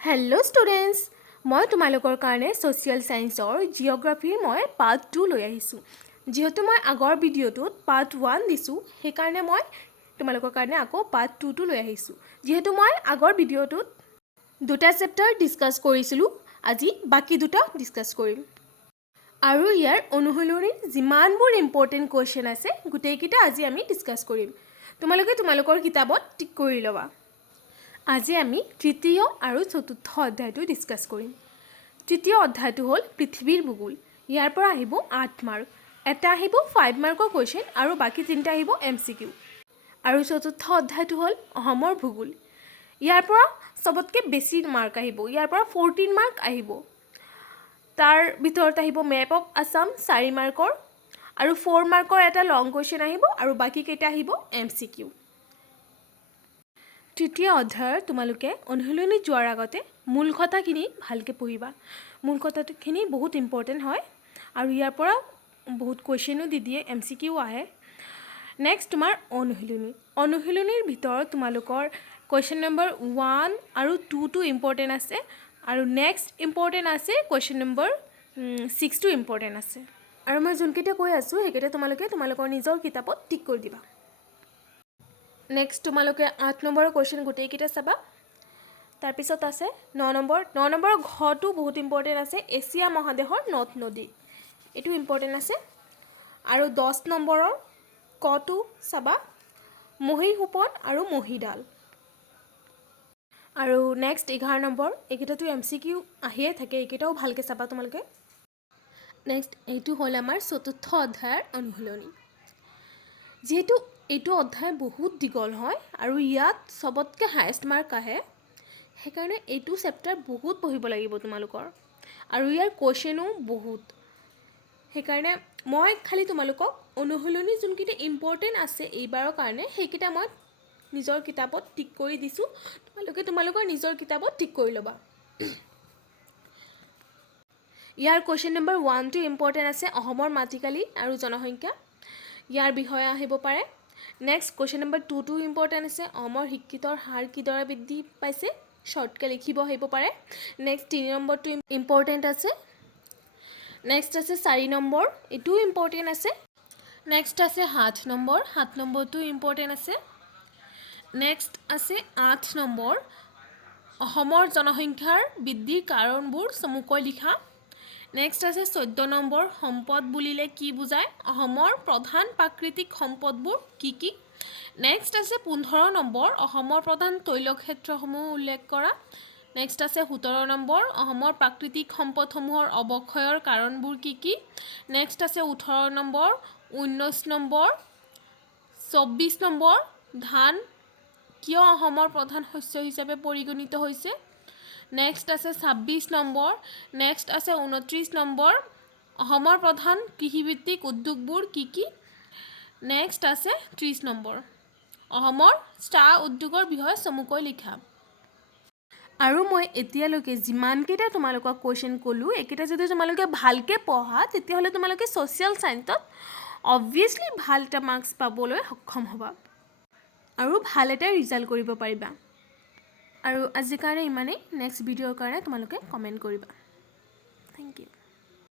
Hello' students, মই তোমালোকৰ কাৰণে ছ'চিয়েল ছায়েন্সৰ জিঅ'গ্ৰাফীৰ মই পাৰ্ট 2 লৈ আহিছোঁ। যিহেতু মই আগৰ ভিডিঅ'টোত পাৰ্ট 1 দিছোঁ, সেইকাৰণে মই তোমালোকৰ কাৰণে আকৌ পাৰ্ট 2টো লৈ আহিছোঁ। যিহেতু মই আগৰ ভিডিঅ'টোত 2টা চেপ্টাৰ ডিছকাছ কৰিছিলোঁ, আজি বাকী 2টা ডিছকাছ কৰিম। আৰু ইয়াৰ অনুশীলনীৰ যিমানবোৰ ইম্পৰ্টেণ্ট কুৱেশ্যন আছে, গোটেইকেইটা আজি আমি ডিছকাছ কৰিম। তোমালোকে তোমালোকৰ কিতাপত টিক কৰি ল'বা। আজি আমি তৃতীয় আৰু চতুৰ্থ অধ্যায়টো ডিছকাছ কৰিম। তৃতীয় অধ্যায়টো হ'ল পৃথিৱীৰ ভূগোল। ইয়াৰ পৰা আহিব 8 মাৰ্ক। এটা আহিব 5 মাৰ্কৰ কুৱেশ্যন আৰু বাকী 3টা আহিব MCQ। আৰু চতুৰ্থ অধ্যায়টো হ'ল অসমৰ ভূগোল। ইয়াৰ পৰা চবতকৈ বেছি মাৰ্ক আহিব, ইয়াৰ পৰা 14 মাৰ্ক আহিব। তাৰ ভিতৰত আহিব মেপ অফ আছাম 4 মাৰ্কৰ আৰু 4 মাৰ্কৰ এটা লং কুৱেশ্যন আহিব আৰু বাকীকেইটা আহিব MCQ। তৃতীয় অধ্যায়ৰ তোমালোকে অনুশীলনীত যোৱাৰ আগতে মূল কথাখিনি ভালকৈ পঢ়িবা। মূল কথাখিনি বহুত ইম্পৰ্টেণ্ট হয় আৰু ইয়াৰ পৰা বহুত কুৱেশ্যনো দি দিয়ে, MCQ আহে। নেক্সট তোমাৰ অনুশীলনীৰ ভিতৰত তোমালোকৰ কুৱেশ্যন নম্বৰ 1 আৰু 2টো ইম্পৰ্টেণ্ট আছে আৰু নেক্সট ইম্পৰ্টেণ্ট আছে কুৱেশ্যন নম্বৰ 6টো ইম্পৰ্টেণ্ট আছে। আৰু মই যোনকেইটা কৈ আছোঁ সেইকেইটা তোমালোকে তোমালোকৰ নিজৰ কিতাপত টিক কৰি দিবা। নেক্সট তোমালোকে 8 নম্বৰৰ কুৱেশ্যন গোটেইকেইটা চাবা। তাৰপিছত আছে 9 নম্বৰৰ ঘটো বহুত ইম্পৰ্টেণ্ট আছে, এছিয়া মহাদেশৰ নদ নদী, এইটো ইম্পৰ্টেণ্ট আছে। আৰু 10 নম্বৰৰ কটো চাবা, মহীসোপন আৰু মহীডাল। আৰু নেক্সট 11 নম্বৰ, এইকেইটাতো MCQ আহিয়ে থাকে, এইকেইটাও ভালকৈ চাবা তোমালোকে। নেক্সট এইটো হ'ল আমাৰ চতুৰ্থ অধ্যায়ৰ অনুশীলনী। যিহেতু এইটো অধ্যায় বহুত দীঘল হয় আৰু ইয়াত চবতকৈ হায়েষ্ট মাৰ্ক আহে, সেইকাৰণে এইটো চেপ্টাৰ বহুত পঢ়িব লাগিব তোমালোকৰ আৰু ইয়াৰ কুৱেশ্যনো বহুত। সেইকাৰণে মই খালি তোমালোকক অনুশীলনী যোনকেইটা ইম্পৰ্টেণ্ট আছে এইবাৰৰ কাৰণে সেইকেইটা মই নিজৰ কিতাপত টিক কৰি দিছোঁ, তোমালোকে তোমালোকৰ নিজৰ কিতাপত টিক কৰি ল'বা। ইয়াৰ কুৱেশ্যন নম্বৰ 1টো ইম্পৰ্টেণ্ট আছে, অসমৰ মাটিকালি আৰু জনসংখ্যা, ইয়াৰ বিষয়ে আহিব পাৰে। নেক্সট কুৱেশ্যন নম্বৰ 2টো ইম্পৰ্টেণ্ট আছে, অসমৰ শিক্ষিতৰ হাৰ কিদৰে বৃদ্ধি পাইছে, শ্বৰ্টকৈ লিখিব আহিব পাৰে। নেক্সট 3 নম্বৰটো ইম্পৰ্টেণ্ট আছে। নেক্সট আছে 4 নম্বৰ, এইটোও ইম্পৰ্টেণ্ট আছে। নেক্সট আছে 7 নম্বৰটো ইম্পৰ্টেণ্ট আছে। নেক্সট আছে 8 নম্বৰ, অসমৰ জনসংখ্যাৰ বৃদ্ধিৰ কাৰণবোৰ চমুকৈ লিখা। নেক্সট আছে 14 নম্বৰ, সম্পদ বুলিলে কি বুজায়, অসমৰ প্ৰধান প্ৰাকৃতিক সম্পদবোৰ কি কি। নেক্সট আছে 15 নম্বৰ, অসমৰ প্ৰধান তৈলক্ষেত্ৰসমূহ উল্লেখ কৰা। নেক্সট আছে 17 নম্বৰ, অসমৰ প্ৰাকৃতিক সম্পদসমূহৰ অৱক্ষয়ৰ কাৰণবোৰ কি কি। নেক্সট আছে 18 নম্বৰ, 19 নম্বৰ, 24 নম্বৰ, ধান কিয় অসমৰ প্ৰধান শস্য হিচাপে পৰিগণিত হৈছে। নেক্সট আছে 26 নম্বৰ। নেক্সট আছে 29 নম্বৰ, অসমৰ প্ৰধান কৃষিভিত্তিক উদ্যোগবোৰ কি কি। নেক্সট আছে 30 নম্বৰ, অসমৰ চাহ উদ্যোগৰ বিষয়ে চমুকৈ লিখা। আৰু মই এতিয়ালৈকে যিমানকেইটা তোমালোকক কুৱেশ্যন ক'লোঁ, এইকেইটা যদি তোমালোকে ভালকৈ পঢ়া তেতিয়াহ'লে তোমালোকে ছ'চিয়েল ছায়েন্সত অবভিয়াছলি ভাল এটা মাৰ্কছ পাবলৈ সক্ষম হ'বা আৰু ভাল এটা ৰিজাল্ট কৰিব পাৰিবা। আৰু আজিৰ কাৰণে ইমানেই। নেক্সট ভিডিঅ'ৰ কাৰণে তোমালোকে কমেণ্ট কৰিবা। Thank U.